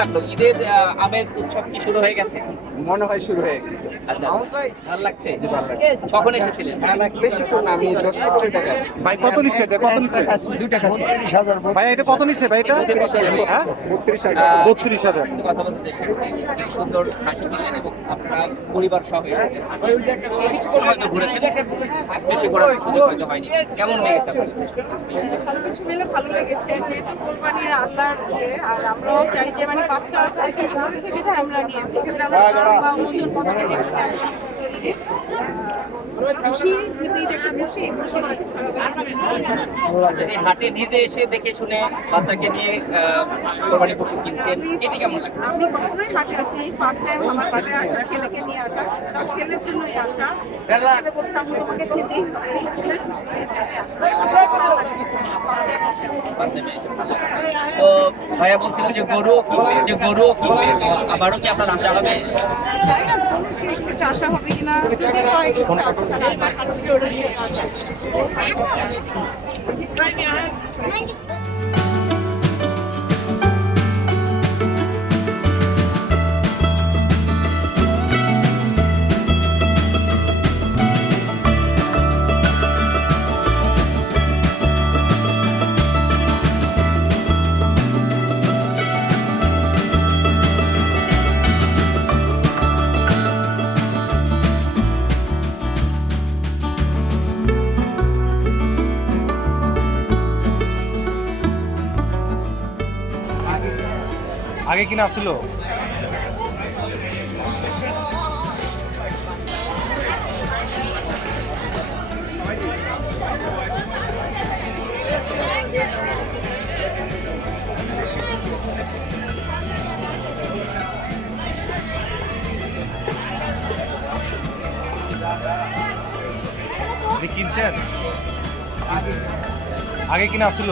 লাগলো? ঈদের আমেজ উৎসব কি শুরু হয়ে গেছে? মনে হয় শুরু হয়ে গেছে। আচ্ছা ভালো লাগছে। জি, ভালো লাগছে। কখন এসেছিলেন? বেশিক্ষণ না, আমি 10-15 টাকা আছে। ভাই কত নিচ্ছে এটা? কত নিচ্ছে? 2 টাকা। 30,000। ভাই এটা কত নিচ্ছে ভাই এটা? হ্যাঁ 32,000। একটু কথা বলতে চেষ্টা করি। কি সুন্দর হাসি দিলেন এবং আপনারা পরিবার সহ এসেছেন। কিছুক্ষণ হয়তো ঘুরেছেন, বেশি ঘোরার সুযোগ হয়তো হয়নি। কেমন লেগেছে আপনাদের? সবকিছু মিলে ভালো লেগেছে, যেহেতু কোরবানির আল্লাহর আর আমরাও চাই যে মানে বাচ্চা পছন্দ করেছে বিধায় আমরা নিয়েছি। এক্ষেত্রে আমরা দাম বা ওজন কমাতে যেখানে আসি খুশি, যদি দেখে খুশি আচ্ছা, এই হাটে নিজে এসে দেখে শুনে বাচ্চাকে নিয়ে কোরবানি পশু কিনছেন, এটি কেমন লাগছে? আমি কখনোই হাটে আসি, ফার্স্ট টাইম আমার সাথে আসা, ছেলেকে নিয়ে আসা, তার ছেলের জন্যই আসা। ছেলে বলছে আমি তোমাকে চিনতেই হবে, এই ছেলের খুশি আসা ভালো লাগছে। ফার্স্ট টাইম আসা। First time এসে ভালো লাগছে। তো ভাইয়া বলছিল যে গরুও কিনবে, তো আবারও কি আপনার আশা হবে? জানি না গরুকে কিছু আশা হবে কিনা, যদি হয় ইচ্ছা আছে তাহলে আল্লাহ ভালো করে নিয়ে আগে কিনা ছিল? আপনি কিনছেন? আগে কিনা ছিল?